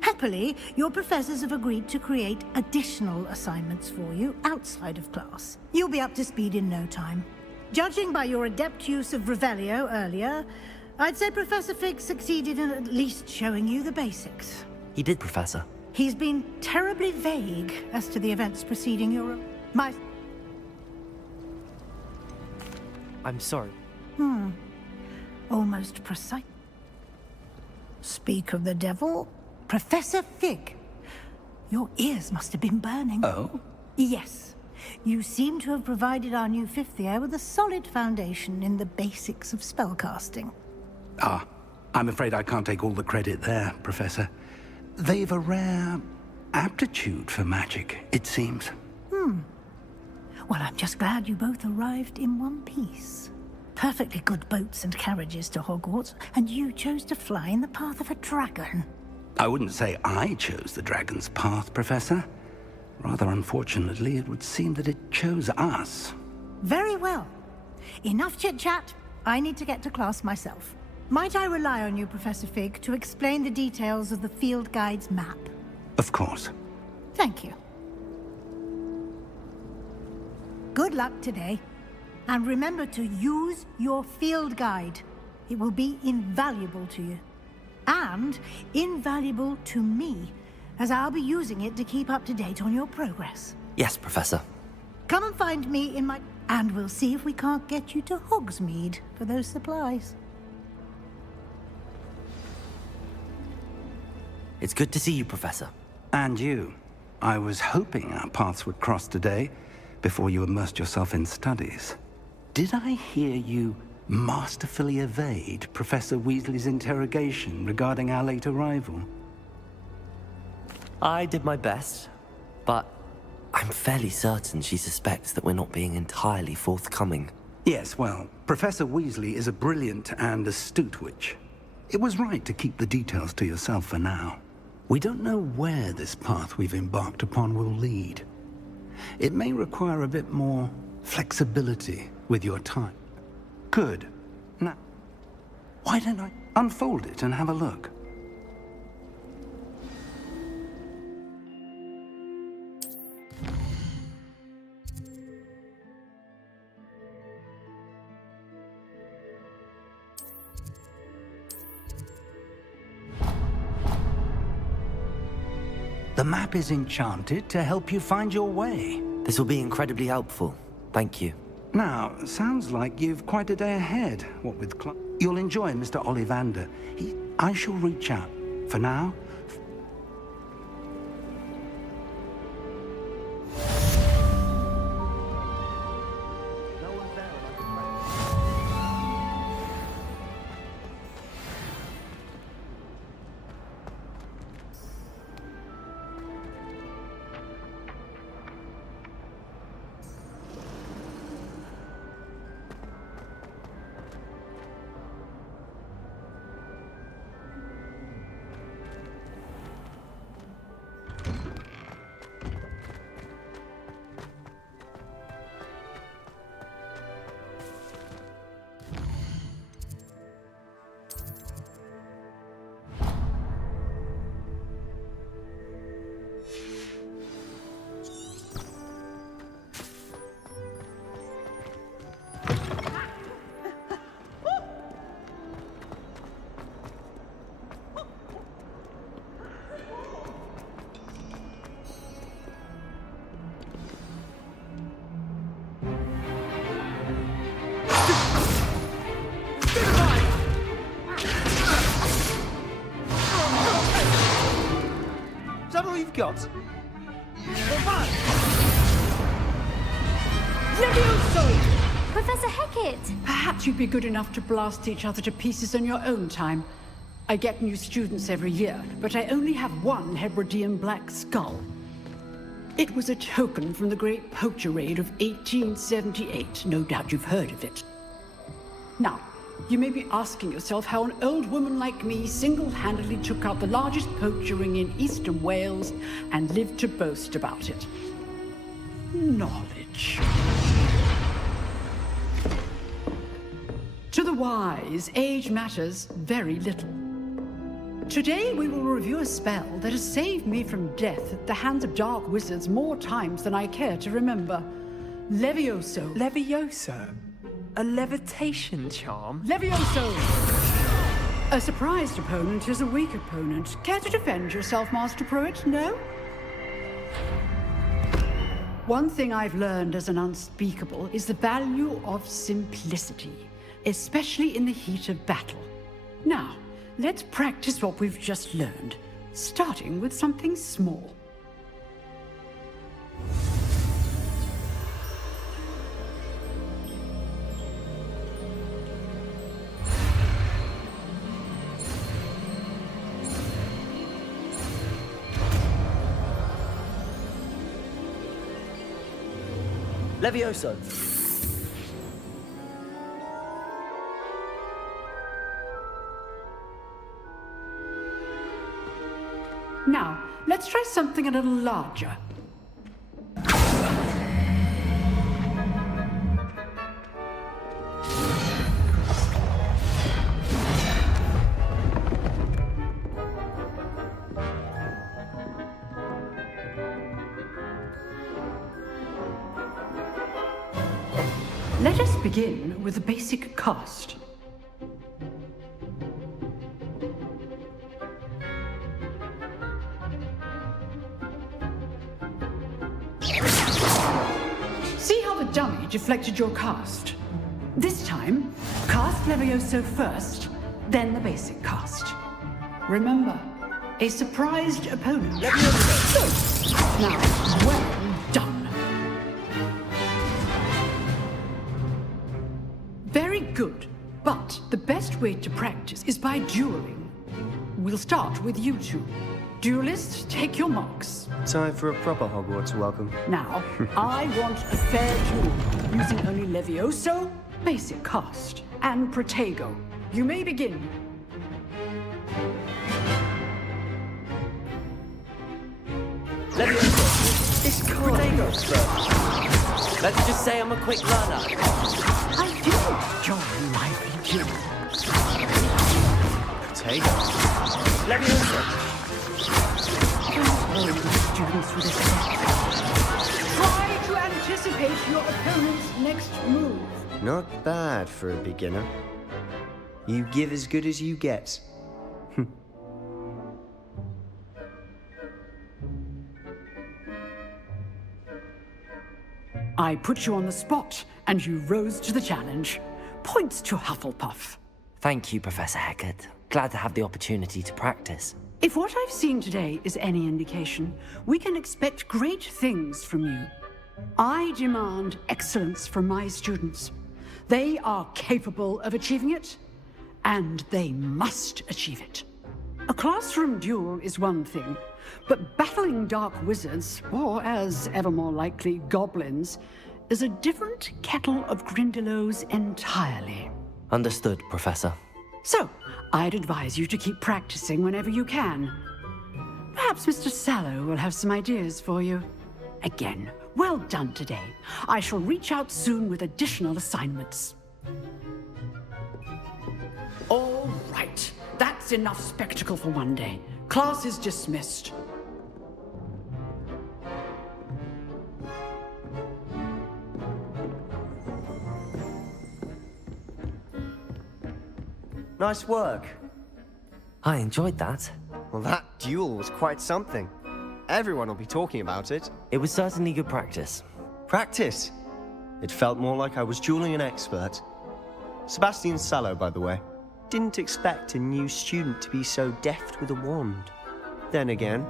Happily, your professors have agreed to create additional assignments for you outside of class. You'll be up to speed in no time. Judging by your adept use of Revelio earlier, I'd say Professor Fig succeeded in at least showing you the basics. He did, Professor. He's been terribly vague as to the events preceding your... I'm sorry. Almost precise. Speak of the devil. Professor Fig. Your ears must have been burning. Oh? Yes. You seem to have provided our new fifth year with a solid foundation in the basics of spellcasting. Ah, I'm afraid I can't take all the credit there, Professor. They've a rare aptitude for magic, it seems. Well, I'm just glad you both arrived in one piece. Perfectly good boats and carriages to Hogwarts, and you chose to fly in the path of a dragon. I wouldn't say I chose the dragon's path, Professor. Rather unfortunately, it would seem that it chose us. Very well. Enough chit-chat. I need to get to class myself. Might I rely on you, Professor Fig, to explain the details of the field guide's map? Of course. Thank you. Good luck today. And remember to use your field guide. It will be invaluable to you. And invaluable to me, as I'll be using it to keep up to date on your progress. Yes, Professor. Come and find me in my... And we'll see if we can't get you to Hogsmeade for those supplies. It's good to see you, Professor. And you. I was hoping our paths would cross today, before you immersed yourself in studies. Did I hear you masterfully evade Professor Weasley's interrogation regarding our late arrival? I did my best, but I'm fairly certain she suspects that we're not being entirely forthcoming. Yes, well, Professor Weasley is a brilliant and astute witch. It was right to keep the details to yourself for now. We don't know where this path we've embarked upon will lead. It may require a bit more flexibility with your time. Good. Now, why don't I unfold it and have a look? The map is enchanted to help you find your way. This will be incredibly helpful. Thank you. Now, sounds like you've quite a day ahead, what with You'll enjoy Mr. Ollivander. I shall reach out. For now... Is that all you've got? Levioso! Professor Hecat! Perhaps you'd be good enough to blast each other to pieces in your own time. I get new students every year, but I only have one Hebridean black skull. It was a token from the Great Poacher Raid of 1878. No doubt you've heard of it. Now, you may be asking yourself how an old woman like me single-handedly took out the largest poacher ring in eastern Wales and lived to boast about it. Knowledge. To the wise, age matters very little. Today we will review a spell that has saved me from death at the hands of dark wizards more times than I care to remember. A surprised opponent is a weak opponent. Care to defend yourself, Master Pruitt? No? One thing I've learned as an unspeakable is the value of simplicity, especially in the heat of battle. Now, let's practice what we've just learned, starting with something small. Levioso. Now, let's try something a little larger. Let us begin with the basic cast. See how the dummy deflected your cast? This time, cast Levioso first, then the basic cast. Remember, a surprised opponent. Levioso. Now, well done. Very good, but the best way to practice is by dueling. We'll start with you two. Duelists, take your marks. Time for a proper Hogwarts welcome. Now, I want a fair duel, using only Levioso, basic cast, and Protego. You may begin. Levioso. It's Protego's first. Let's just say I'm a quick learner. I do enjoy lively duels. Protego. Levioso. Students with try to anticipate your opponent's next move. Not bad for a beginner. You give as good as you get. I put you on the spot, and you rose to the challenge. Points to Hufflepuff. Thank you, Professor Hecat. Glad to have the opportunity to practice. If what I've seen today is any indication, we can expect great things from you. I demand excellence from my students. They are capable of achieving it, and they must achieve it. A classroom duel is one thing, but battling dark wizards, or as ever more likely, goblins, is a different kettle of Grindylows entirely. Understood, Professor. So, I'd advise you to keep practicing whenever you can. Perhaps Mr. Sallow will have some ideas for you. Again, well done today. I shall reach out soon with additional assignments. All right, that's enough spectacle for one day. Class is dismissed. Nice work. I enjoyed that. Well, that duel was quite something. Everyone will be talking about it. It was certainly good practice. Practice? It felt more like I was dueling an expert. Sebastian Sallow, by the way. Didn't expect a new student to be so deft with a wand. Then again,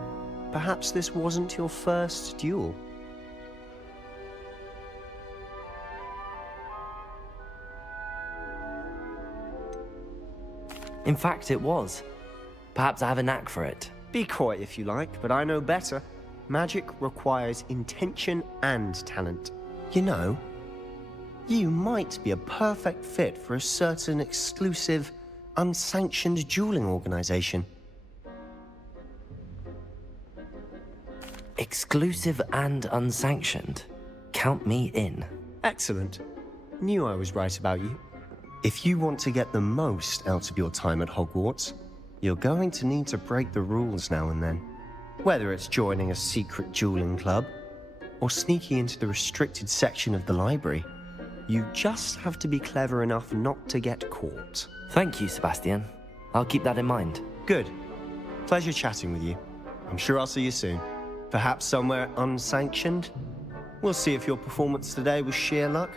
perhaps this wasn't your first duel. In fact, it was. Perhaps I have a knack for it. Be coy if you like, but I know better. Magic requires intention and talent. You know, you might be a perfect fit for a certain exclusive, unsanctioned dueling organization. Exclusive and unsanctioned? Count me in. Excellent. Knew I was right about you. If you want to get the most out of your time at Hogwarts, you're going to need to break the rules now and then. Whether it's joining a secret dueling club, or sneaking into the restricted section of the library, you just have to be clever enough not to get caught. Thank you, Sebastian. I'll keep that in mind. Good. Pleasure chatting with you. I'm sure I'll see you soon. Perhaps somewhere unsanctioned? We'll see if your performance today was sheer luck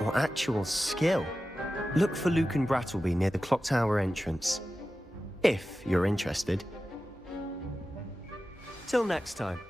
or actual skill. Look for Luke and Brattleby near the clock tower entrance. If you're interested. Till next time.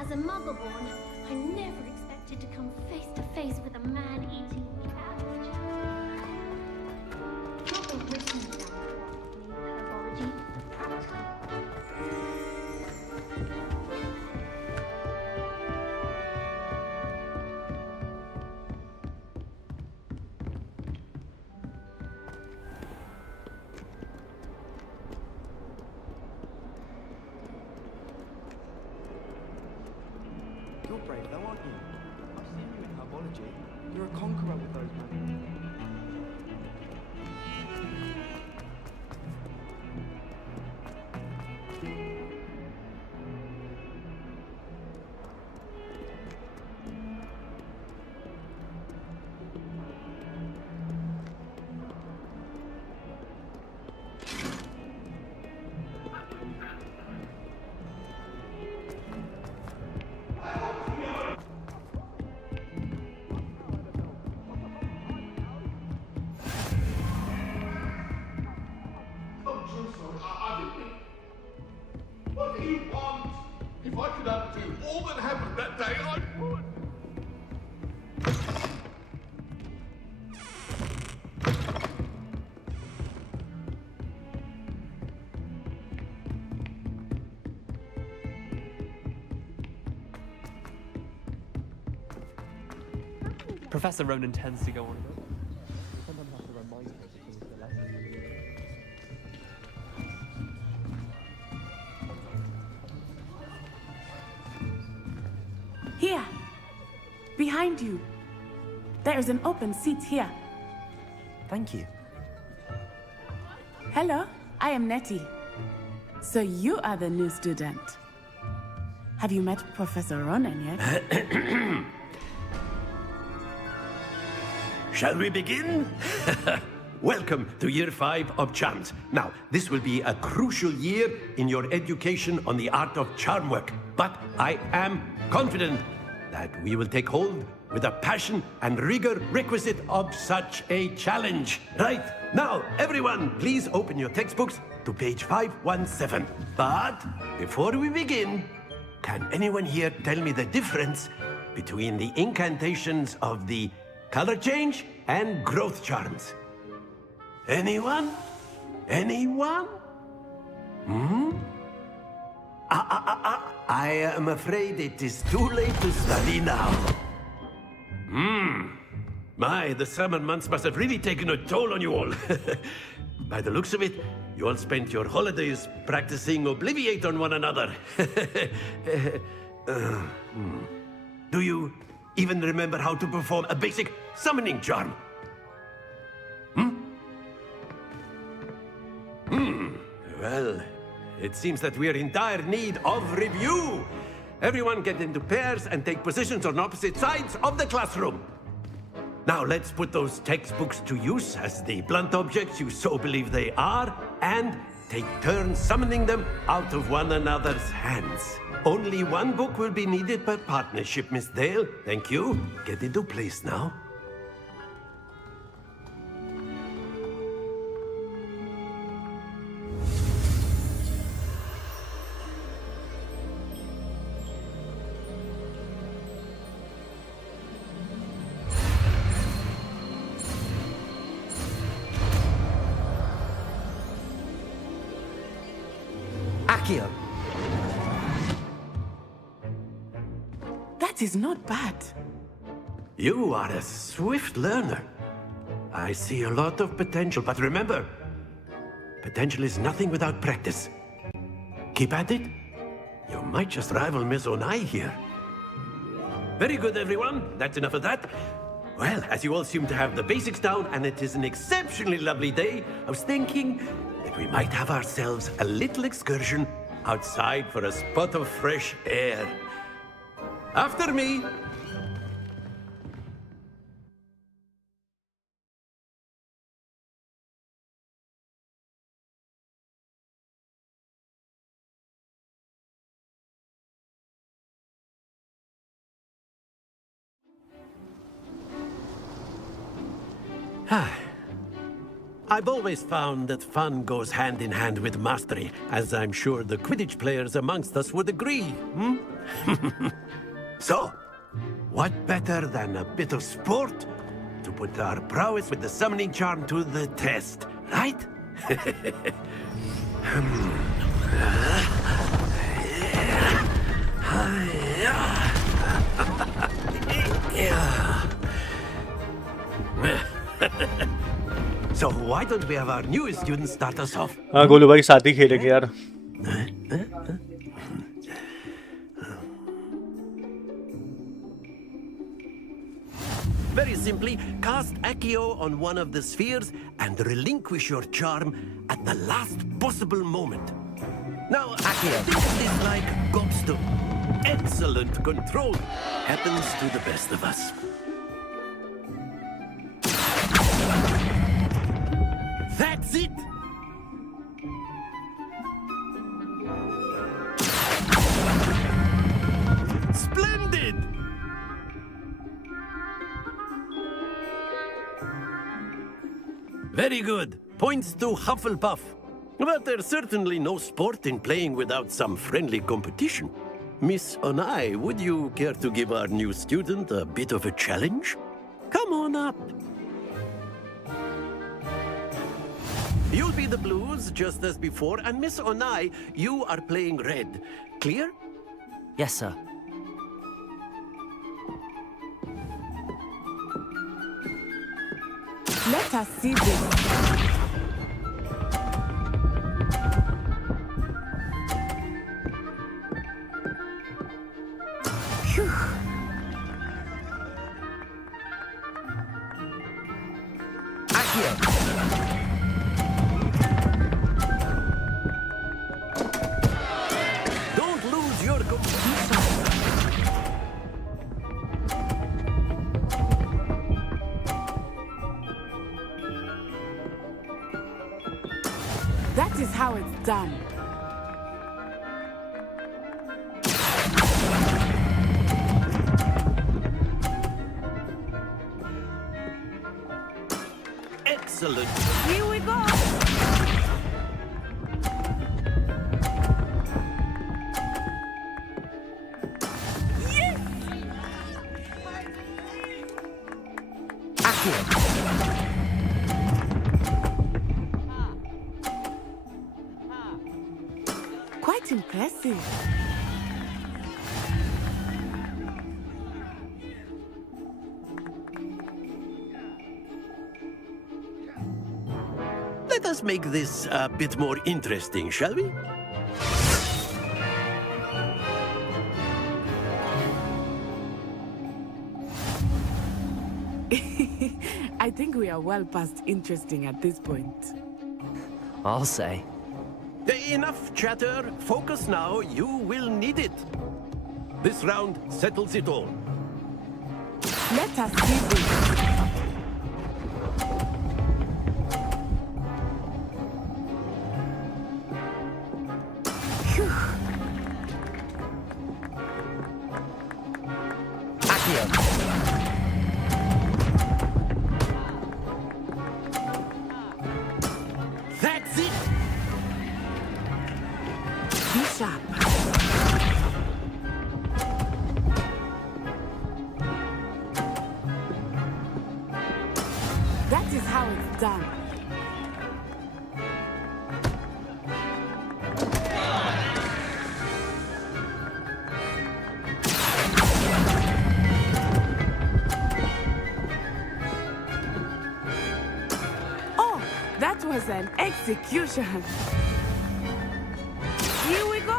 As a mother-born, I never expected to come face to face with a man-eating cabbage. Not the written down herbology, practical. You're brave though, aren't you? I've seen you in herbology. You're a conqueror with those men. What do you want? If I could undo all that happened that day, I would. Professor Ronan tends to go on a bit. Sometimes have to remind her to finish the lesson. Here, behind you. There is an open seat here. Thank you. Hello, I am Nettie. So you are the new student. Have you met Professor Ronan yet? Shall we begin? Welcome to Year 5 of Charms. Now, this will be a crucial year in your education on the art of charm work. But I am confident that we will take hold with the passion and rigor requisite of such a challenge. Right, now, everyone, please open your textbooks to page 517. But before we begin, can anyone here tell me the difference between the incantations of the color change and growth charms? Anyone? Anyone? I am afraid it is too late to study now. My, the summer months must have really taken a toll on you all. By the looks of it, you all spent your holidays practicing Obliviate on one another. Do you even remember how to perform a basic summoning charm? Well, it seems that we are in dire need of review. Everyone get into pairs and take positions on opposite sides of the classroom. Now let's put those textbooks to use as the blunt objects you so believe they are, and take turns summoning them out of one another's hands. Only one book will be needed per partnership, Miss Dale. Thank you. Get into place now. Accio. That is not bad. You are a swift learner. I see a lot of potential, but remember, potential is nothing without practice. Keep at it. You might just rival Miss Onai here. Very good, everyone. That's enough of that. Well, as you all seem to have the basics down, and it is an exceptionally lovely day, I was thinking that we might have ourselves a little excursion outside for a spot of fresh air. After me. I've always found that fun goes hand in hand with mastery, as I'm sure the Quidditch players amongst us would agree, So, what better than a bit of sport to put our prowess with the summoning charm to the test, right? So why don't we have our newest student start us off? हाँ गोलू भाई साथ ही खेलेंगे यार. Very simply, cast Accio on one of the spheres and relinquish your charm at the last possible moment. Now, Accio, think of this like gobstone. Excellent control. Happens to the best of us. That's it! Splendid! Very good. Points to Hufflepuff. But there's certainly no sport in playing without some friendly competition. Miss Onai, would you care to give our new student a bit of a challenge? Come on up. You'll be the blues, just as before, and Miss Onai, you are playing red. Clear? Yes, sir. Let us see this. Don't lose your composure. That is how it's done. Excellent. Here we go. Yes! Quite impressive. Let us make this a bit more interesting, shall we? I think we are well past interesting at this point. I'll say. Enough chatter. Focus now. You will need it. This round settles it all. Let us see this. That's it! Be sharp. That is how it's done. Oh, that was an execution. Here we go.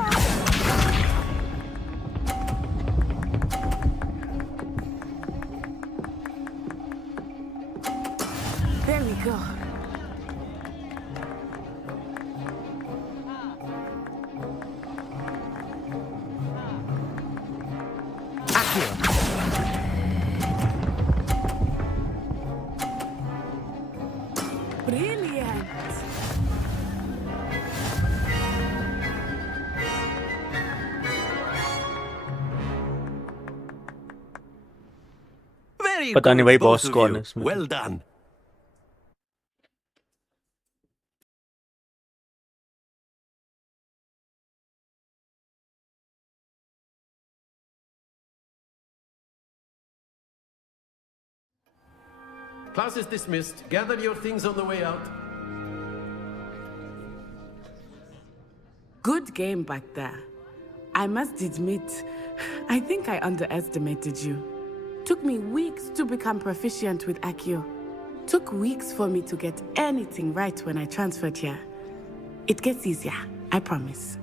go. Brilliant. Very पता नहीं good, भाई both boss of कौन you. है इसमें। Well done. Class is dismissed. Gather your things on the way out. Good game back there. I must admit, I think I underestimated you. Took me weeks to become proficient with Accio. Took weeks for me to get anything right when I transferred here. It gets easier, I promise.